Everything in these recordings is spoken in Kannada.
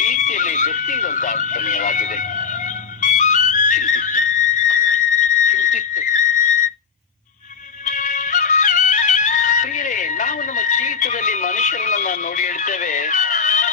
ಪ್ರೀತಿಯಲ್ಲಿ ಬೆಸೆಯುವಂತಹ ಸಮಯವಾಗಿದೆ ನಾವು ನಮ್ಮ ಜೀವಿತದಲ್ಲಿ ಮನುಷ್ಯರನ್ನ ನೋಡಿ ಹೇಳ್ತೇವೆ.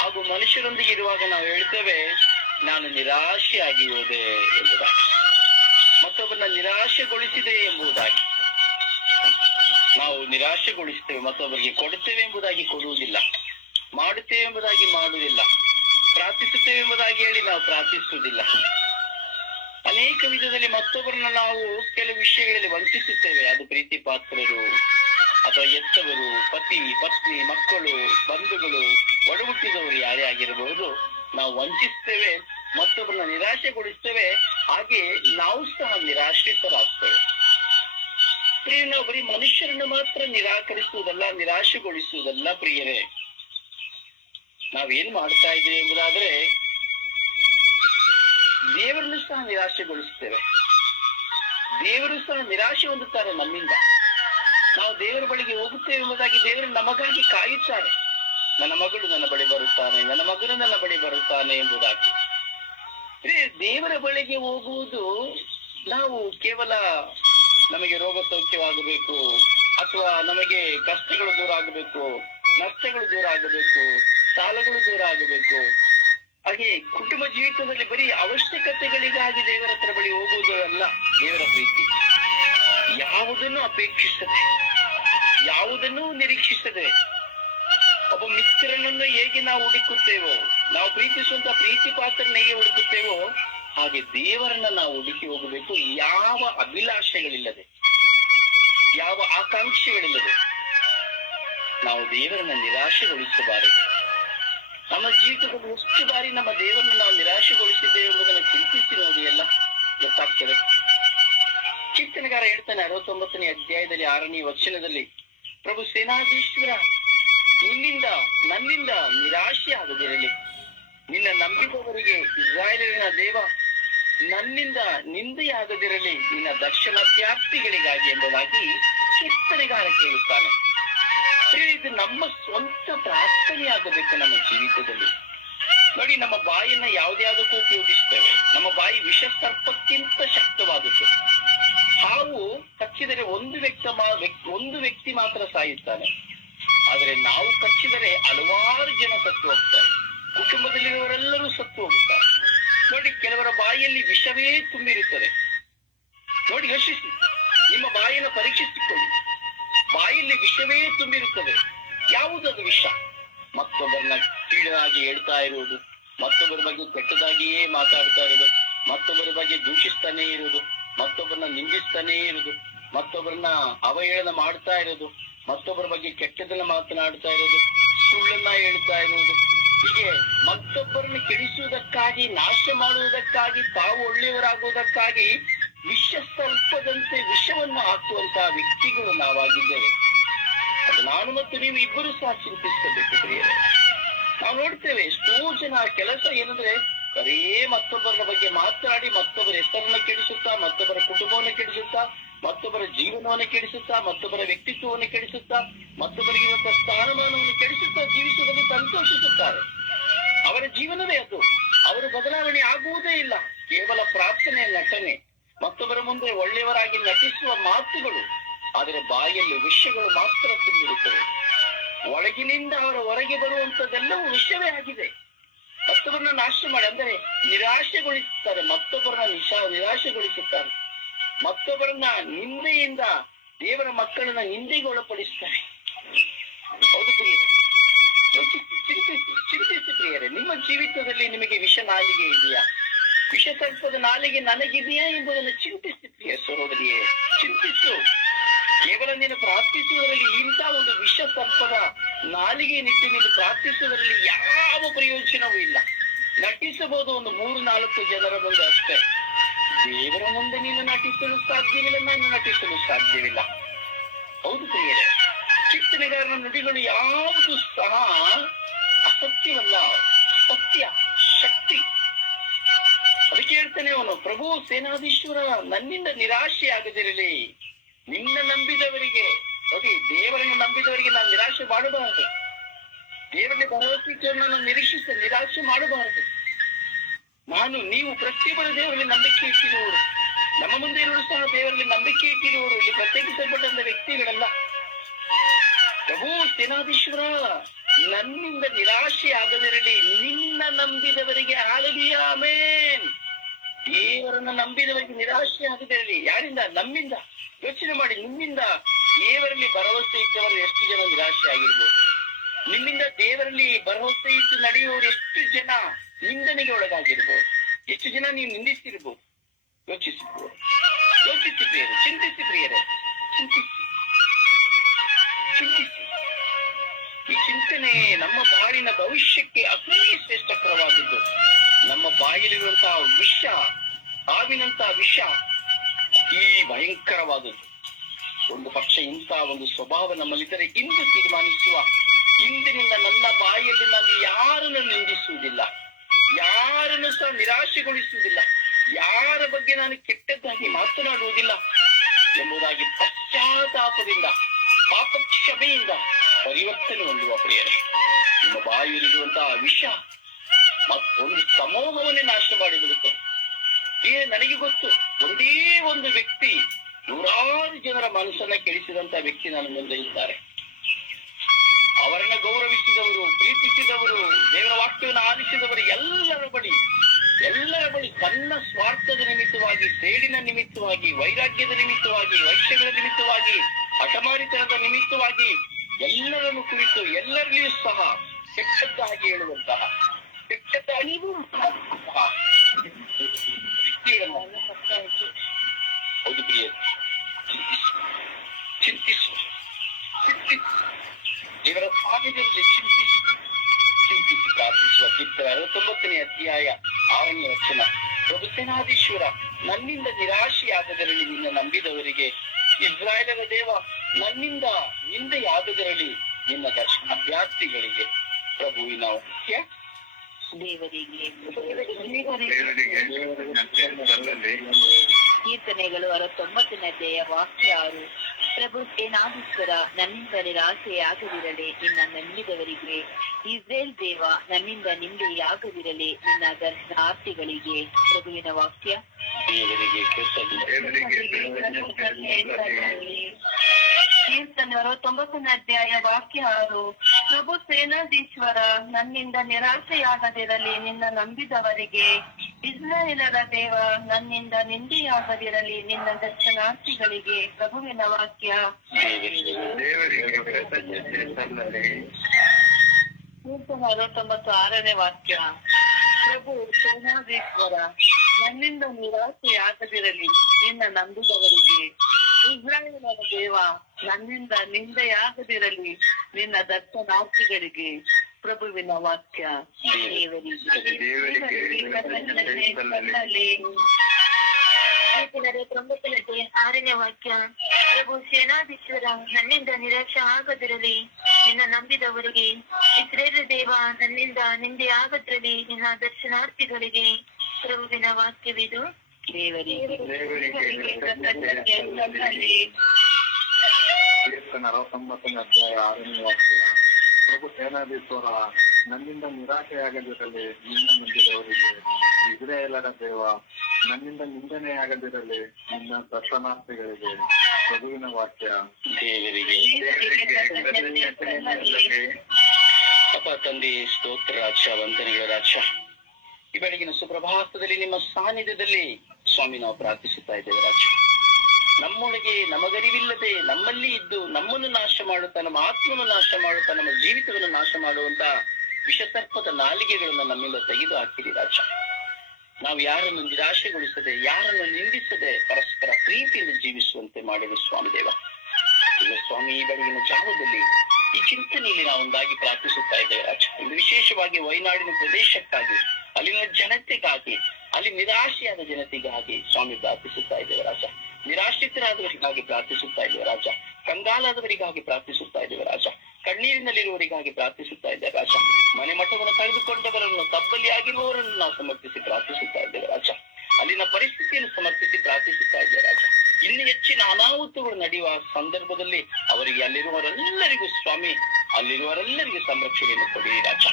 ಹಾಗೂ ಮನುಷ್ಯರೊಂದಿಗೆ ಇರುವಾಗ ನಾವು ಹೇಳ್ತೇವೆ, ನಾನು ನಿರಾಶೆಯಾಗಿ ಹೋದೆ ಎಂಬುದಾಗಿ. ಮತ್ತೊಬ್ಬರನ್ನ ನಿರಾಶೆಗೊಳಿಸಿದೆ ಎಂಬುದಾಗಿ. ನಾವು ನಿರಾಶೆಗೊಳಿಸ್ತೇವೆ ಮತ್ತೊಬ್ಬರಿಗೆ ಕೊಡುತ್ತೇವೆ ಎಂಬುದಾಗಿ ಕೊಡುವುದಿಲ್ಲ. ಮಾಡುತ್ತೇವೆ ಎಂಬುದಾಗಿ ಮಾಡುವುದಿಲ್ಲ. ಪ್ರಾರ್ಥಿಸುತ್ತೇವೆ ಎಂಬುದಾಗಿ ಹೇಳಿ ನಾವು ಪ್ರಾರ್ಥಿಸುವುದಿಲ್ಲ. ಅನೇಕ ವಿಧದಲ್ಲಿ ಮತ್ತೊಬ್ಬರನ್ನ ನಾವು ಕೆಲವು ವಿಷಯಗಳಲ್ಲಿ ವಂಚಿಸುತ್ತೇವೆ. ಅದು ಪ್ರೀತಿ ಪಾತ್ರರು ಅಥವಾ ಎತ್ತವರು ಪತಿ, ಪತ್ನಿ, ಮಕ್ಕಳು, ಬಂಧುಗಳು, ಒಡಹುಟ್ಟಿದವರು ಯಾರೇ ಆಗಿರಬಹುದು, ನಾವು ವಂಚಿಸ್ತೇವೆ ಮತ್ತೊಬ್ಬರನ್ನ ನಿರಾಶೆಗೊಳಿಸ್ತೇವೆ ಹಾಗೆ ನಾವು ಸಹ ನಿರಾಶ್ರಿತರಾಗ್ತೇವೆ. ಪ್ರಿಯ ನಾವು ಬರೀ ಮನುಷ್ಯರನ್ನು ಮಾತ್ರ ನಿರಾಕರಿಸುವುದಲ್ಲ, ನಿರಾಶೆಗೊಳಿಸುವುದಲ್ಲ ಪ್ರಿಯರೇ. ನಾವೇನ್ ಮಾಡ್ತಾ ಇದ್ದೀವಿ ಎಂಬುದಾದ್ರೆ ದೇವರನ್ನು ಸಹ ನಿರಾಶೆಗೊಳಿಸುತ್ತೇವೆ. ದೇವರು ಸಹ ನಿರಾಶೆ ಹೊಂದುತ್ತಾರೆ ನಮ್ಮಿಂದ. ನಾವು ದೇವರ ಬಳಿಗೆ ಹೋಗುತ್ತೇವೆ ಎಂಬುದಾಗಿ ದೇವರು ನಮಗಾಗಿ ಕಾಯುತ್ತಾರೆ. ನನ್ನ ಮಗಳು ನನ್ನ ಬಳಿ ಬರುತ್ತಾನೆ, ನನ್ನ ಮಗನು ನನ್ನ ಬಳಿ ಬರುತ್ತಾನೆ ಎಂಬುದಾಗಿ. ದೇವರ ಬಳಿಗೆ ಹೋಗುವುದು ನಾವು ಕೇವಲ ನಮಗೆ ರೋಗ ಸೌಖ್ಯವಾಗಬೇಕು, ಅಥವಾ ನಮಗೆ ಕಷ್ಟಗಳು ದೂರ ಆಗಬೇಕು, ನಷ್ಟಗಳು ದೂರ ಆಗಬೇಕು ಸಾಲಗಳು ದೂರ ಆಗಬೇಕು ಹಾಗೆ ಕುಟುಂಬ ಜೀವಿತದಲ್ಲಿ ಬರೀ ಅವಶ್ಯಕತೆಗಳಿಗಾಗಿ ದೇವರ ಹತ್ರ ಬಳಿ ಹೋಗುವುದಲ್ಲ ದೇವರ ಪ್ರೀತಿ. ಯಾವುದನ್ನು ಅಪೇಕ್ಷಿಸದೆ ಯಾವುದನ್ನು ನಿರೀಕ್ಷಿಸದೆ ಒಬ್ಬ ಮಿತ್ರನನ್ನು ಹೇಗೆ ನಾವು ಹುಡುಕುತ್ತೇವೋ, ನಾವು ಪ್ರೀತಿಸುವಂತ ಪ್ರೀತಿ ಪಾತ್ರನ ಹೇಗೆ ಹುಡುಕುತ್ತೇವೋ, ಹಾಗೆ ದೇವರನ್ನ ನಾವು ಹುಡುಕಿ ಹೋಗಬೇಕು. ಯಾವ ಅಭಿಲಾಷೆಗಳಿಲ್ಲದೆ, ಯಾವ ಆಕಾಂಕ್ಷೆಗಳಿಲ್ಲದೆ ನಾವು ದೇವರನ್ನ ನಿರಾಶೆಗೊಳಿಸಬಾರದು. ನಮ್ಮ ಜೀವಿತದಲ್ಲಿ ಎಷ್ಟು ಬಾರಿ ನಮ್ಮ ದೇವರನ್ನು ನಾವು ನಿರಾಶೆಗೊಳಿಸಿದ್ದೇವೆ ಎಂಬುದನ್ನು ಚಿಂತಿಸಿ ನೋಡಿ ಎಲ್ಲ ಗೊತ್ತಾಗ್ತದೆ. ಕೀರ್ತನೆಗಾರ ಹೇಳ್ತಾನೆ ಅರವತ್ತೊಂಬತ್ತನೇ ಅಧ್ಯಾಯದಲ್ಲಿ ಆರನೇ ವಚನದಲ್ಲಿ, ಪ್ರಭು ಸೇನಾಧೀಶ್ವರ ನಿನ್ನಿಂದ ನನ್ನಿಂದ ನಿರಾಶೆ ಆಗದಿರಲಿ ನಿನ್ನ ನಂಬಿದವರಿಗೆ ಇಸ್ರಾಯೇಲಿನ ದೇವ ನನ್ನಿಂದ ನಿಂದೆಯಾಗದಿರಲಿ ನಿನ್ನ ದರ್ಶನಾಧ್ಯಾಪ್ತಿಗಳಿಗಾಗಿ ಎಂಬುದಾಗಿ ಕೀರ್ತನೆಗಾರ ಕೇಳುತ್ತಾನೆ. ಇದು ನಮ್ಮ ಸ್ವಂತ ಪ್ರಾರ್ಥನೆಯಾಗಬೇಕು ನಮ್ಮ ಜೀವಿತದಲ್ಲಿ. ನೋಡಿ, ನಮ್ಮ ಬಾಯಿಯನ್ನ ಯಾವ್ದ್ಯಾವುದಕ್ಕೂ ಉಪಯೋಗಿಸ್ತೇವೆ. ನಮ್ಮ ಬಾಯಿ ವಿಷ ಸರ್ಪಕ್ಕಿಂತ ಶಕ್ತವಾದದ್ದು. ಹಾವು ಕಚ್ಚಿದರೆ ಒಂದು ವ್ಯಕ್ತ ಒಂದು ವ್ಯಕ್ತಿ ಮಾತ್ರ ಸಾಯುತ್ತಾನೆ. ಆದರೆ ನಾವು ಕಚ್ಚಿದರೆ ಹಲವಾರು ಜನ ಸತ್ತು ಹೋಗ್ತಾರೆ. ಕುಟುಂಬದಲ್ಲಿರುವವರೆಲ್ಲರೂ ಸತ್ತು ಹೋಗುತ್ತಾರೆ ನೋಡಿ, ಕೆಲವರ ಬಾಯಿಯಲ್ಲಿ ವಿಷವೇ ತುಂಬಿರುತ್ತದೆ. ನೋಡಿ, ಯೋಚಿಸಿ. ನಿಮ್ಮ ಬಾಯಿಯನ್ನು ಪರೀಕ್ಷಿಸಿಕೊಳ್ಳಿ. ಬಾಯಲ್ಲಿ ವಿಷವೇ ತುಂಬಿರುತ್ತದೆ. ಯಾವುದದು ವಿಷ? ಮತ್ತೊಬ್ಬರನ್ನ ಕೀಳಾಗಿ ಹೇಳ್ತಾ ಇರುವುದು, ಮತ್ತೊಬ್ಬರ ಬಗ್ಗೆ ಕೆಟ್ಟದಾಗಿಯೇ ಮಾತಾಡ್ತಾ ಇರುವುದು, ಮತ್ತೊಬ್ಬರ ಬಗ್ಗೆ ದೂಷಿಸ್ತಾನೆ ಇರುವುದು, ಮತ್ತೊಬ್ಬರನ್ನ ನಿಂದಿಸ್ತಾನೇ ಇರುವುದು, ಮತ್ತೊಬ್ಬರನ್ನ ಅವಹೇಳನ ಮಾಡ್ತಾ ಇರೋದು ಮತ್ತೊಬ್ಬರ ಬಗ್ಗೆ ಕೆಟ್ಟದನ್ನ ಮಾತನಾಡ್ತಾ ಇರೋದು ಸುಳ್ಳನ್ನ ಹೇಳ್ತಾ ಇರುವುದು. ಹೀಗೆ ಮತ್ತೊಬ್ಬರನ್ನು ಕೆಡಿಸುವುದಕ್ಕಾಗಿ, ನಾಶ ಮಾಡುವುದಕ್ಕಾಗಿ, ತಾವು ಒಳ್ಳೆಯವರಾಗುವುದಕ್ಕಾಗಿ ವಿಷ ಸ್ವಲ್ಪದಂತೆ ವಿಷವನ್ನು ಹಾಕುವಂತಹ ವ್ಯಕ್ತಿಗಳು ನಾನು ಮತ್ತು ನೀವು ಇಬ್ಬರು ಸಹ ಚಿಂತಿಸಬೇಕು ಪ್ರಿಯರೇ. ನಾವು ನೋಡ್ತೇವೆ ಎಷ್ಟೋ ಜನ ಕೆಲಸ ಏನಂದ್ರೆ ಬರೇ ಮತ್ತೊಬ್ಬರ ಬಗ್ಗೆ ಮಾತನಾಡಿ ಮತ್ತೊಬ್ಬರ ಹೆಸರನ್ನ ಕೆಡಿಸುತ್ತಾ, ಮತ್ತೊಬ್ಬರ ಕುಟುಂಬವನ್ನು ಕೆಡಿಸುತ್ತಾ, ಮತ್ತೊಬ್ಬರ ಜೀವನವನ್ನು ಕೆಡಿಸುತ್ತಾ, ಮತ್ತೊಬ್ಬರ ವ್ಯಕ್ತಿತ್ವವನ್ನು ಕೆಡಿಸುತ್ತಾ ಮತ್ತೊಬ್ಬರಿಗಿರುವಂತಹ ಸ್ಥಾನಮಾನವನ್ನು ಕೆಡಿಸುತ್ತಾ ಜೀವಿಸುವುದನ್ನು ಸಂತೋಷಿಸುತ್ತಾರೆ. ಅವರ ಜೀವನವೇ ಅದು. ಅವರು ಬದಲಾವಣೆ ಆಗುವುದೇ ಇಲ್ಲ. ಕೇವಲ ಪ್ರಾರ್ಥನೆ, ನಟನೆ. ಮತ್ತೊಬ್ಬರ ಮುಂದೆ ಒಳ್ಳೆಯವರಾಗಿ ನಟಿಸುವ ಮಾತುಗಳು. ಆದರೆ ಬಾಯಲ್ಲಿ ವಿಷಯಗಳು ಮಾತ್ರ ತುಂಬಿರುತ್ತವೆ. ಒಳಗಿನಿಂದ ಅವರ ಹೊರಗೆ ಬರುವಂತದ್ದೆಲ್ಲವೂ ವಿಷಯವೇ ಆಗಿದೆ. ಮತ್ತೊಬ್ಬರನ್ನ ನಾಶ ಮಾಡಿ, ಅಂದರೆ ನಿರಾಶೆಗೊಳಿಸುತ್ತಾರೆ. ಮತ್ತೊಬ್ಬರನ್ನ ನಿಶಾ, ನಿರಾಶೆಗೊಳಿಸುತ್ತಾರೆ. ಮತ್ತೊಬ್ಬರನ್ನ ನಿಂದೆಯಿಂದ ದೇವರ ಮಕ್ಕಳನ್ನ ನಿಂದೆಗೆ ಒಳಪಡಿಸುತ್ತಾರೆ. ಹೌದು ಚಿಂತಿಸಿ ಪ್ರಿಯರೇ, ನಿಮ್ಮ ಜೀವಿತದಲ್ಲಿ ನಿಮಗೆ ವಿಷ ನಾಲಿಗೆ ಇದೆಯಾ? ವಿಷ ಸರ್ಪದ ನಾಲಿಗೆ ನನಗಿದೆಯಾ ಎಂಬುದನ್ನು ಚಿಂತಿಸಿ ಪ್ರಿಯ ಸಹೋದರಿಯೇ ಚಿಂತಿಸು. ಕೇವಲ ನೀನು ಪ್ರಾರ್ಥಿಸುವುದರಲ್ಲಿ ಇಂಥ ಒಂದು ವಿಷ ಸರ್ಪದ ನಾಲಿಗೆ ನಿಟ್ಟು ನೀನು ಪ್ರಾರ್ಥಿಸುವುದರಲ್ಲಿ ಯಾವ ಪ್ರಯೋಜನವೂ ಇಲ್ಲ. ನಟಿಸಬಹುದು ಒಂದು ಮೂರು ನಾಲ್ಕು ಜನರ ಮುಂದೆ ಅಷ್ಟೇ. ದೇವರ ಮುಂದೆ ನೀನು ನಟಿಸಲು ಸಾಧ್ಯವಿಲ್ಲ, ನಾನು ನಟಿಸಲು ಸಾಧ್ಯವಿಲ್ಲ. ಹೌದು ಪ್ರಿಯರೇ ಕೀರ್ತನೆಗಾರನ ನುಡಿಗಳು ಯಾವುದು ಸಹ ಅಸತ್ಯವಲ್ಲ, ಸತ್ಯ, ಶಕ್ತಿ. ಅದಕ್ಕೆ ಹೇಳ್ತಾನೆ ಅವನು, ಪ್ರಭು ಸೇನಾಧೀಶ್ವರ, ನನ್ನಿಂದ ನಿರಾಶೆ ಆಗದಿರಲಿ ನಿನ್ನ ನಂಬಿದವರಿಗೆ ಸರಿ ದೇವರನ್ನು ನಂಬಿದವರಿಗೆ ನಾವು ನಿರಾಶೆ ಮಾಡಬಾರದು. ದೇವರಲ್ಲಿ ಭರವಸೆ ಇಟ್ಟವರನ್ನ ನಾವು ನಿರೀಕ್ಷಿಸ, ನಿರಾಶೆ ಮಾಡಬಾರದು. ನಾನು, ನೀವು ಪ್ರತಿಯೊಬ್ಬರು ದೇವರಲ್ಲಿ ನಂಬಿಕೆ ಇಟ್ಟಿರುವವರು ನಮ್ಮ ಮುಂದೆ ಇರುವರು ಸಹ ದೇವರಲ್ಲಿ ನಂಬಿಕೆ ಇಟ್ಟಿರುವವರು ಇಲ್ಲಿ ಪ್ರತ್ಯೇಕಿಸಲ್ಪಟ್ಟಂತ ವ್ಯಕ್ತಿಗಳಲ್ಲ. ಪ್ರಭು, ಸೇನಾಧೀಶ್ವರ, ನನ್ನಿಂದ ನಿರಾಶೆ ಆಗದಿರಲಿ ನಿನ್ನ ನಂಬಿದವರಿಗೆ ಆಲಿಯಾಮೇನ್ ಆಮೇನ್. ದೇವರನ್ನ ನಂಬಿದವರಿಗೆ ನಿರಾಶೆ ಆಗದಿರಲಿ ಯಾರಿಂದ? ನಮ್ಮಿಂದ. ಯೋಚನೆ ಮಾಡಿ, ನಿಮ್ಮಿಂದ ದೇವರಲ್ಲಿ ಭರವಸೆ ಇಟ್ಟವರು ಎಷ್ಟು ಜನ ನಿರಾಶೆ ಆಗಿರ್ಬೋದು? ನಿಮ್ಮಿಂದ ದೇವರಲ್ಲಿ ಭರವಸೆ ಇಟ್ಟು ನಡೆಯುವವರು ಎಷ್ಟು ಜನ ನಿಂದನೆಗೆ ಒಳಗಾಗಿರ್ಬೋದು? ಎಷ್ಟು ಜನ ನೀವು ನಿಂದಿಸಿರ್ಬೋದು ಯೋಚಿಸಿರ್ಬೋದು ಯೋಚಿಸಿ ಪ್ರಿಯರು ಚಿಂತಿಸಿ ಪ್ರಿಯರೇ. ಚಿಂತಿಸಿ. ಚಿಂತಿಸಿ. ಈ ಚಿಂತನೆ ನಮ್ಮ ಬಾಳಿನ ಭವಿಷ್ಯಕ್ಕೆ ಅತಿ ಶ್ರೇಷ್ಠಕರವಾದದ್ದು ನಮ್ಮ ಬಾಯಿಲಿರುವಂತಹ ವಿಷ ಹಾವಿನಂತಹ ವಿಷ ಈ ಭಯಂಕರವಾದದ್ದು. ಒಂದು ಪಕ್ಷ ಇಂತಹ ಒಂದು ಸ್ವಭಾವ ನಮ್ಮಲ್ಲಿದ್ದರೆ ಇಂದು ತೀರ್ಮಾನಿಸುವ, ಇಂದಿನಿಂದ ನನ್ನ ಬಾಯಿಯಲ್ಲಿ ನಾನು ಯಾರನ್ನು ನಿಂದಿಸುವುದಿಲ್ಲ, ಯಾರನ್ನು ಸಹ ನಿರಾಶೆಗೊಳಿಸುವುದಿಲ್ಲ, ಯಾರ ಬಗ್ಗೆ ನಾನು ಕೆಟ್ಟದ್ದಾಗಿ ಮಾತನಾಡುವುದಿಲ್ಲ ಎಂಬುದಾಗಿ ಪಶ್ಚಾತ್ತಾಪದಿಂದ, ಪಾಪಕ್ಷಮೆಯಿಂದ ಪರಿವರ್ತನೆ ಹೊಂದುವ ಪ್ರಿಯರೇ, ನಿಮ್ಮ ಬಾಯಿಯಲ್ಲಿರುವಂತಹ ವಿಷ ಮತ್ತೊಂದು ಸಮೂಹವನ್ನೇ ನಾಶ ಮಾಡಿಬಿಡುತ್ತೆ. ಈಗ ನನಗೆ ಗೊತ್ತು, ಒಂದೇ ಒಂದು ವ್ಯಕ್ತಿ ನೂರಾರು ಜನರ ಮನಸ್ಸನ್ನ ಕೆಡಿಸಿದಂತ ವ್ಯಕ್ತಿ ನನ್ನ ಮುಂದೆ ಇದ್ದಾರೆ. ಅವರನ್ನ ಗೌರವಿಸಿದವರು, ಪ್ರೀತಿಸಿದವರು, ದೇವರ ವಾಕ್ಯವನ್ನು ಆಲಿಸಿದವರು ಎಲ್ಲರ ಬಳಿ ಎಲ್ಲರ ಬಳಿ ತನ್ನ ಸ್ವಾರ್ಥದ ನಿಮಿತ್ತವಾಗಿ, ಸೇಡಿನ ನಿಮಿತ್ತವಾಗಿ, ವೈರಾಗ್ಯದ ನಿಮಿತ್ತವಾಗಿ ವೈಶ್ಯಗಳ ನಿಮಿತ್ತವಾಗಿ, ಹಠಮಾರಿತನದ ನಿಮಿತ್ತವಾಗಿ ಎಲ್ಲರನ್ನು ಕುರಿತು ಎಲ್ಲರಿಗೂ ಸಹ ಕೆಟ್ಟದ್ದಾಗಿ ಹೇಳುವಂತಹ ಅರವತ್ತೊಂಬತ್ತನೇ ಅಧ್ಯಾಯ ಆರನೇ ವಚನ ನನ್ನಿಂದ ನಿರಾಶೆಯಾಗದಿರಲಿ ನಿನ್ನ ನಂಬಿದವರಿಗೆ ಇಸ್ರಾಯೇಲರ ದೇವ ನನ್ನಿಂದ ನಿಂದೆಯಾಗದಿರಲಿ ನಿನ್ನ ದರ್ಶನಾಭ್ಯಾರ್ಥಿಗಳಿಗೆ ಪ್ರಭುವಿನ ವಾಕ್ಯ ದೇವರಿಗೆ ಕೀರ್ತನೆಗಳು ಅರವತ್ತೊಂಬತ್ತನೇ ಅಧ್ಯಾಯ ವಾಕ್ಯ ಆರು. ಪ್ರಭು ಸೇನಾಧೀಶ್ವರ ನನ್ನಿಂದ ನಿರಾಶೆಯಾಗದಿರಲಿ ನಿನ್ನ ನಂಬಿದವರಿಗೆ ಇಸ್ರೇಲ್ ದೇವ ನನ್ನಿಂದ ನಿಂದೆಯಾಗದಿರಲಿ ನಿನ್ನ ದರ್ಶನಾರ್ಥಿಗಳಿಗೆ ಪ್ರಭುವಿನ ವಾಕ್ಯ. ದೇವರಿಗೆ ಕೀರ್ತನೆ ಅರವತ್ತೊಂಬತ್ತನೇ ಅಧ್ಯಾಯ ವಾಕ್ಯ ಆರು. ಪ್ರಭು ಸೇನಾಧೀಶ್ವರ ನನ್ನಿಂದ ನಿರಾಶೆಯಾಗದಿರಲಿ ನಿನ್ನ ನಂಬಿದವರಿಗೆ. ಇಸ್ರಾಯೇಲರ ದೇವ ನನ್ನಿಂದ ನಿಂದೆಯಾಗದಿರಲಿ ನಿನ್ನ ದರ್ಶನಾರ್ಥಿಗಳಿಗೆ ಪ್ರಭುವಿನ ವಾಕ್ಯ. ಕೀರ್ತನ ಅರವತ್ತೊಂಬತ್ತು ಆರನೇ ವಾಕ್ಯ. ಪ್ರಭು ಸೇನಾಧೀಶ್ವರ ನನ್ನಿಂದ ನಿರಾಶೆಯಾಗದಿರಲಿ ನಿನ್ನ ನಂಬಿದವರಿಗೆ. ಇಸ್ರಾಯೇಲರ ದೇವ ನನ್ನಿಂದ ನಿಂದೆಯಾಗದಿರಲಿ. ನಿನ್ನ ದರ್ಶನಾರ್ಥಿಗಳಿಗೆ ಪ್ರಭುವಿನ ವಾಕ್ಯ. ತೊಂಬತ್ತನೇ ಆರನೇ ವಾಕ್ಯ ಪ್ರಭು ಸೇನಾಧೀಶ್ವರ ನನ್ನಿಂದ ನಿರಾಶೆ ಆಗದಿರಲಿ. ನಿನ್ನ ನಂಬಿದವರಿಗೆ ಇಸ್ರೇಲ ದೇವ ನನ್ನಿಂದ ನಿಂದೆ ಆಗದಿರಲಿ ನಿನ್ನ ದರ್ಶನಾರ್ಥಿಗಳಿಗೆ ಪ್ರಭುವಿನ ವಾಕ್ಯವಿದು. ಕೀರ್ತನ ಅರವತ್ತೊಂಬತ್ತನೇ ವಾಕ್ಯ. ಪ್ರಭು ಸೇನಾಧೀಶ್ವರ, ನನ್ನಿಂದ ನಿರಾಶೆಯಾಗದಿರಲಿ, ನಿನ್ನ ನಂಬಿದವರಿಗೆ ಎಲ್ಲರ ದೇವ, ನನ್ನಿಂದ ನಿಂದನೆಯಾಗದಿರಲಿ, ನಿನ್ನ ದರ್ಶನಾರ್ಥಿಗಳಿಗೆ ಪ್ರಭುವಿನ ವಾಕ್ಯ. ದೇವರಿಗೆ ಅಪ್ಪ, ತಂದೆ, ಸ್ತೋತ್ರ ರಾಜ ವಂದನೆಗಳ ರಾಜ ಈ ಬೆಳಗಿನ ಸುಪ್ರಭಾತದಲ್ಲಿ, ನಿಮ್ಮ ಸಾನ್ನಿಧ್ಯದಲ್ಲಿ ಸ್ವಾಮಿ, ನಾವು ಪ್ರಾರ್ಥಿಸುತ್ತಾ ಇದ್ದೇವೆ ರಾಜ. ನಮ್ಮೊಳಗೆ ನಮಗರಿವಿಲ್ಲದೆ ನಮ್ಮಲ್ಲಿ ಇದ್ದು ನಮ್ಮನ್ನು ನಾಶ ಮಾಡುತ್ತಾ, ನಮ್ಮ ಆತ್ಮವನ್ನು ನಾಶ ಮಾಡುತ್ತಾ, ನಮ್ಮ ಜೀವಿತವನ್ನು ನಾಶ ಮಾಡುವಂತ ವಿಷಸರ್ಪದ ನಾಲಿಗೆಗಳನ್ನು ನಮ್ಮಿಂದ ತೆಗೆದು ಹಾಕಿರಿ ರಾಜ. ನಾವು ಯಾರನ್ನು ನಿರಾಶೆಗೊಳಿಸದೆ, ಯಾರನ್ನು ನಿಂದಿಸದೆ ಪರಸ್ಪರ ಪ್ರೀತಿಯಿಂದ ಜೀವಿಸುವಂತೆ ಮಾಡಿದ ಸ್ವಾಮಿ ದೇವ. ಈಗ ಸ್ವಾಮಿ ಈ ಬೆಳಗಿನ ಜಾಗದಲ್ಲಿ ಈ ಚಿಂತನೆಯಲ್ಲಿ ನಾವು ಒಂದಾಗಿ ಪ್ರಾರ್ಥಿಸುತ್ತಾ ಇದ್ದೇವೆ ರಾಜ. ವಿಶೇಷವಾಗಿ ವಯನಾಡಿನ ಪ್ರದೇಶಕ್ಕಾಗಿ ಅಲ್ಲಿನ ಜನತೆಗಾಗಿ, ಅಲ್ಲಿ ನಿರಾಶೆಯಾದ ಜನತೆಗಾಗಿ ಸ್ವಾಮಿ ಪ್ರಾರ್ಥಿಸುತ್ತಾ ಇದ್ದೇವೆ ರಾಜ. ನಿರಾಶ್ರಿತರಾದವರಿಗಾಗಿ ಪ್ರಾರ್ಥಿಸುತ್ತಾ ಇದ್ದೇವೆ ರಾಜ. ಕಂಗಾಲಾದವರಿಗಾಗಿ ಪ್ರಾರ್ಥಿಸುತ್ತಾ ಇದ್ದೇವೆ ರಾಜ. ಕಣ್ಣೀರಿನಲ್ಲಿರುವವರಿಗಾಗಿ ಪ್ರಾರ್ಥಿಸುತ್ತಾ ಇದ್ದೇವೆ ರಾಜ. ಮನೆ ಮಠವನ್ನು ಕಳೆದುಕೊಂಡವರನ್ನು ತಬ್ಬಲಿಯಾಗಿರುವವರನ್ನು ನಾವು ಸಮರ್ಪಿಸಿ ಪ್ರಾರ್ಥಿಸುತ್ತಾ ಇದ್ದೇವೆ ರಾಜ. ಅಲ್ಲಿನ ಪರಿಸ್ಥಿತಿಯನ್ನು ಸಮರ್ಪಿಸಿ ಪ್ರಾರ್ಥಿಸುತ್ತಾ ಇದ್ದೇವೆ ರಾಜ. ಇನ್ನು ಹೆಚ್ಚಿನ ಅನಾಹುತಗಳು ನಡೆಯುವ ಸಂದರ್ಭದಲ್ಲಿ ಅವರಿಗೆ ಅಲ್ಲಿರುವವರೆಲ್ಲರಿಗೂ ಸ್ವಾಮಿ, ಅಲ್ಲಿರುವವರೆಲ್ಲರಿಗೂ ಸಂರಕ್ಷಣೆಯನ್ನು ಕೊಡಿ ರಾಜ.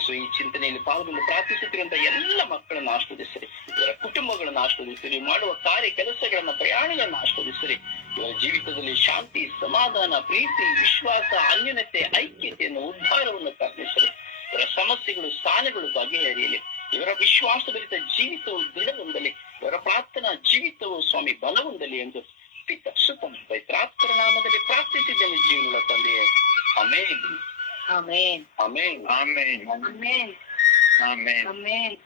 ಸೊ ಈ ಚಿಂತನೆಯಲ್ಲಿ ಪಾಲ್ಗೊಂಡು ಪ್ರಾರ್ಥಿಸುತ್ತಿರುವಂತಹ ಎಲ್ಲ ಮಕ್ಕಳನ್ನು ಆಸ್ವಾದಿಸಿರಿ ಇವರ ಕುಟುಂಬಗಳನ್ನು ಆಸ್ವಾದಿಸಿರಿ ಮಾಡುವ ಕಾರ್ಯ ಕೆಲಸಗಳನ್ನ ಪ್ರಯಾಣಗಳನ್ನ ಆಸ್ವಾದಿಸಿರಿ ಇವರ ಜೀವಿತದಲ್ಲಿ ಶಾಂತಿ, ಸಮಾಧಾನ, ಪ್ರೀತಿ, ವಿಶ್ವಾಸ, ಅನ್ಯನತೆ, ಐಕ್ಯತೆಯನ್ನು ಉದ್ಧಾರವನ್ನು ಪ್ರಾರ್ಥಿಸಿರಿ. ಇವರ ಸಮಸ್ಯೆಗಳು ಸ್ಥಾನಗಳು ಬಗೆಹರಿಯಲಿ. ಇವರ ವಿಶ್ವಾಸಭರಿತ ಜೀವಿತವು ದೃಢವೊಂದಲಿ ಇವರ ಪ್ರಾರ್ಥನಾ ಜೀವಿತವು ಸ್ವಾಮಿ ಬಲ ಹೊಂದಲಿ ಎಂದು ಪಿತ ಸುತ ಪವಿತ್ರಾತ್ಮರ ನಾಮದಲ್ಲಿ ಪ್ರಾರ್ಥಿಸಿದ್ದೇನೆ. ಜೀವನದ ತಂದೆಯೇ. Amen Amén. Amén. Amén. Amén. Amén. Amén.